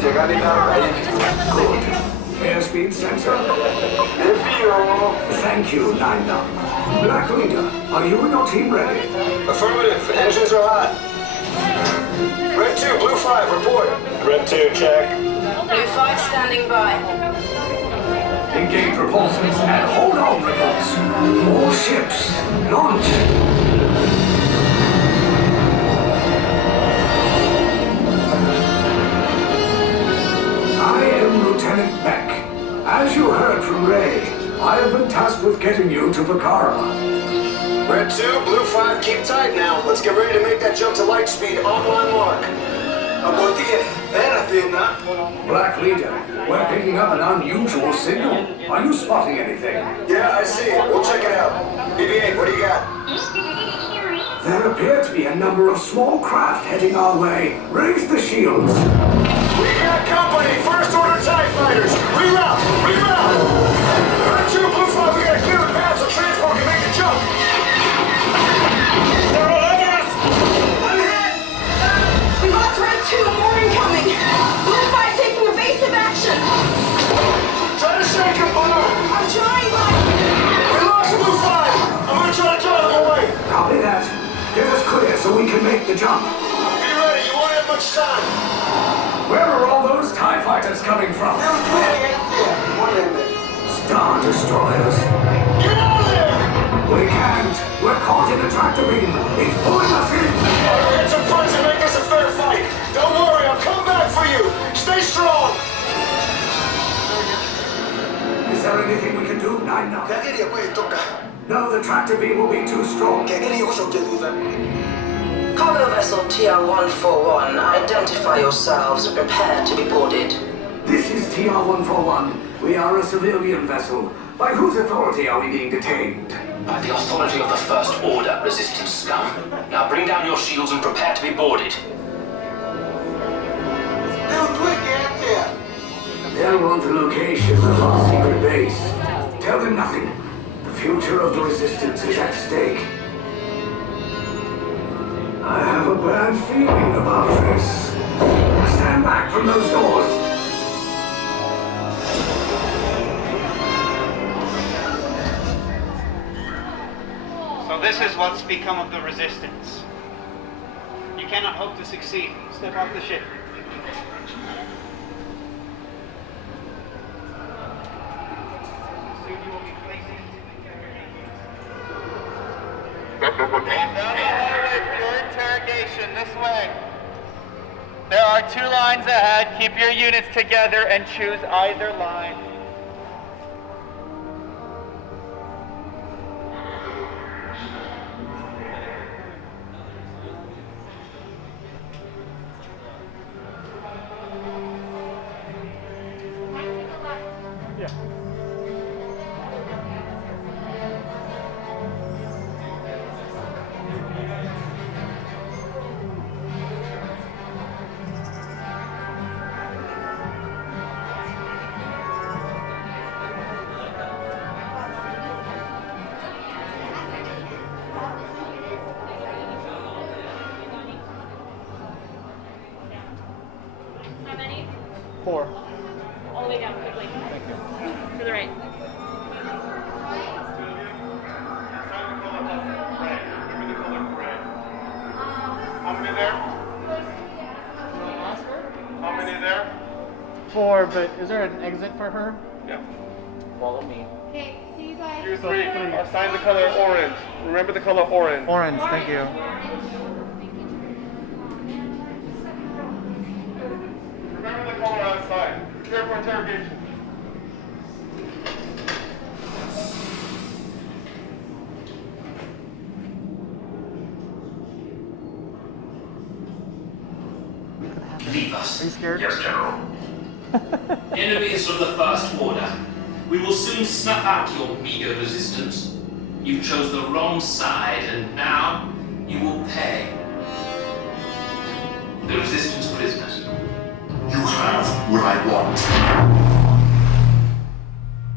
Good. Airspeed sensor. Thank you, 9-Num. Black Leader, are you and your team ready? Affirmative. Engines are hot. Red 2, Blue 5, report. Red 2, check. Blue 5 standing by. Engage repulsors and hold on, recruits. More ships. Launch. I am Lieutenant Beck. As you heard from Ray, I have been tasked with getting you to Vakara. Red 2, Blue 5, keep tight now. Let's get ready to make that jump to light speed on my mark. Black Leader, we're picking up an unusual signal. Are you spotting anything? Yeah, I see it. We'll check it out. BB-8, what do you got? There appear to be a number of small craft heading our way. Raise the shields. We got company! First order TIE fighters! Reroute! Reroute! Red 2, Blue 5, we gotta clear the path so transport can make the jump! They're all over us! I'm hit! We lost Red 2, more incoming! Blue 5 taking evasive action! Try to shake him, Blue! I'm trying, but... We lost Blue 5! I'm gonna try to drive him away! Copy that. Get us clear so we can make the jump. Be ready, you won't have much time! Where are all those TIE fighters coming from? Star Destroyers. Get out of there! We can't. We're caught in a tractor beam. It's pulling us in. I'll get some friends and make this a fair fight. Don't worry, I'll come back for you. Stay strong. Is there anything we can do, 9-Num? No, the tractor beam will be too strong. Cargo vessel TR-141, identify yourselves and prepare to be boarded. This is TR-141. We are a civilian vessel. By whose authority are we being detained? By the authority of the First Order, resistance scum. Now bring down your shields and prepare to be boarded. They'll want the location of our secret base. Tell them nothing. The future of the resistance is at stake. I have a bad feeling about this. Stand back from those doors. So this is what's become of the resistance. You cannot hope to succeed. Step off the ship. Soon you will be placed into your interrogation. This way. There are 2 lines ahead. Keep your units together and choose either line. How many? 4. All the way down quickly. To the right. How many there? How many there? 4, but is there an exit for her? Yeah. Follow me. Okay, see you guys. You 3. Assign the color orange. Remember the color orange. Orange, thank you. Remember the color outside. Prepare for interrogation. Leave us. Are you scared? Yes, General. Enemies of the First Order. We will soon snuff out your meager resistance. You chose the wrong side, and now you will pay. The resistance prisoners. You have what I want.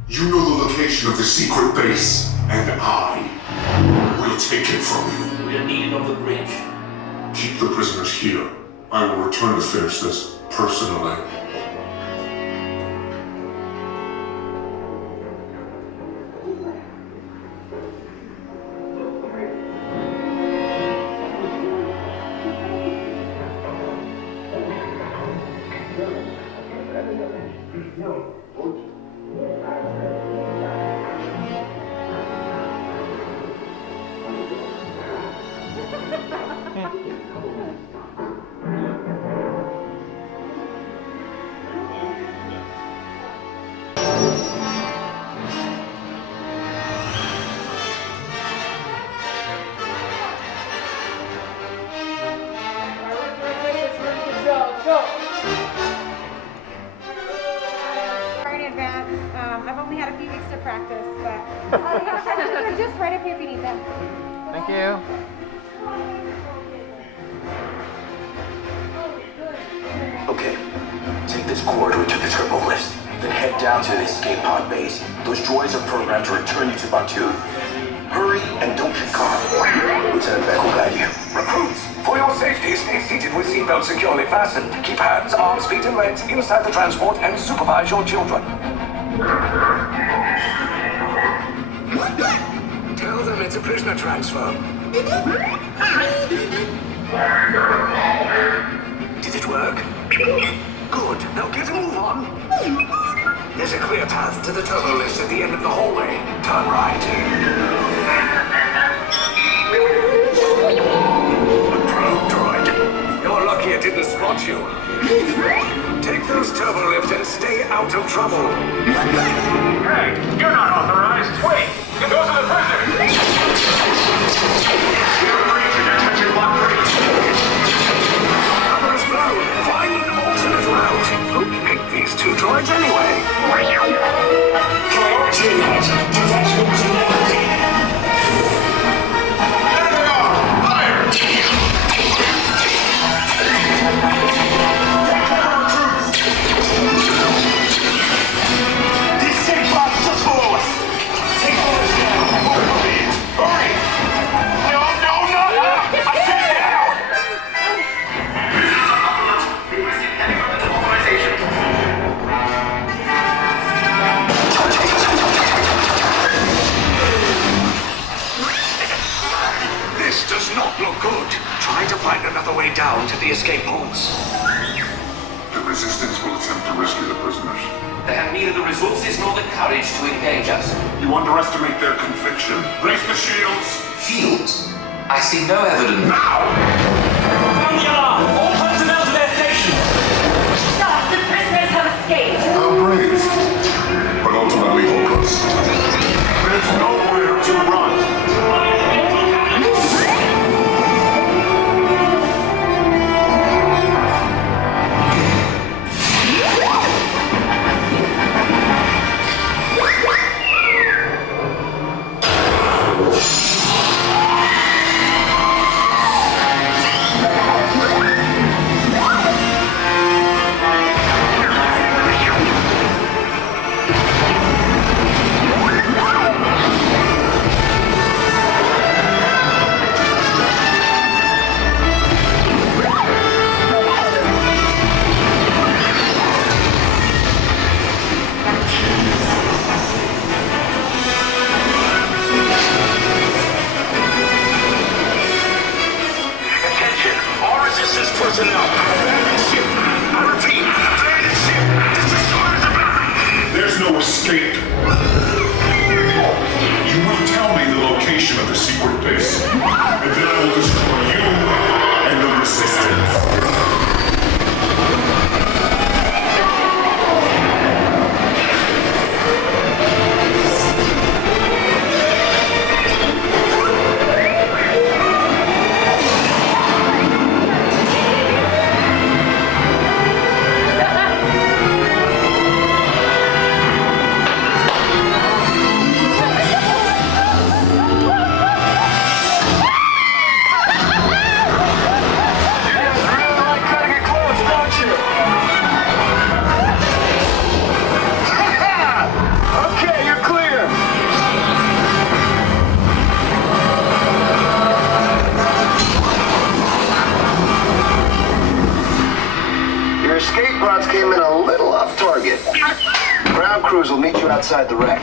You know the location of the secret base, and I will take it from you. We are needed on the bridge. Keep the prisoners here. I will return to finish this personally. practice, but they're just right up here if you need them. Thank you. Okay, take this corridor to the turbo lift, then head down to the escape pod base. Those droids are programmed to return you to Batu. Hurry and don't get caught. Lieutenant Beck will guide you. Recruits, for your safety, stay seated with seatbelts securely fastened. Keep hands, arms, feet, and legs inside the transport and supervise your children. Tell them it's a prisoner transfer. Did it work? Good. Now get a move on. There's a clear path to the turbo lift at the end of the hallway. Turn right. ProGrade. You're lucky it didn't spot you. Take those turbo lifts and stay out of trouble. Hey, you're not authorized. Wait, those are the prisoners. You're breaching attention block 3. Cover is blown. Find an alternate route. Who picked these two droids anyway? Priority alert. Detachment denied. There they are! Fire! The escape pod just below us! Take all this down! Hurry! No! I said now! This does not look good. Try to find another way down to the escape pods. The Resistance will attempt to rescue the prisoners. They have neither the resources nor the courage to engage us. You underestimate their conviction. Raise the shields! Shields? I see no evidence. Now! Sound the alarm! All personnel to their stations! Stop! The prisoners have escaped! How brave, but ultimately hopeless. There's nowhere to run. Personnel, abandon ship. I repeat, abandon ship. This destroyer's about. There's no escape. You will tell me the location of the secret base, and then I will destroy you and the Resistance. Came in a little off target. Ground crews will meet you outside the wreck.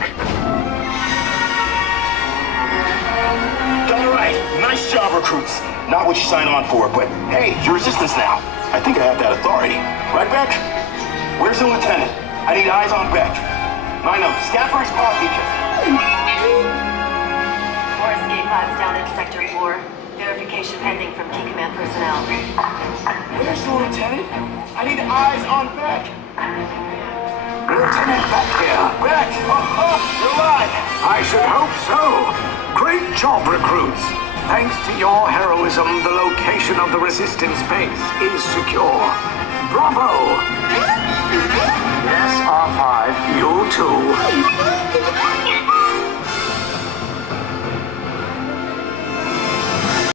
All right, nice job, recruits. Not what you signed on for, but hey, you're Resistance now. I think I have that authority. Right, Beck? Where's the lieutenant? I need eyes on Beck. I know, scan for his pod beacon. 4 escape pods down in Sector 4. Verification pending from Key Command personnel. Where's the lieutenant? I need eyes on Beck. Lieutenant Beck here. Beck! Oh, you're alive! I should hope so. Great job, recruits. Thanks to your heroism, the location of the Resistance base is secure. Bravo! Yes, R5, you too.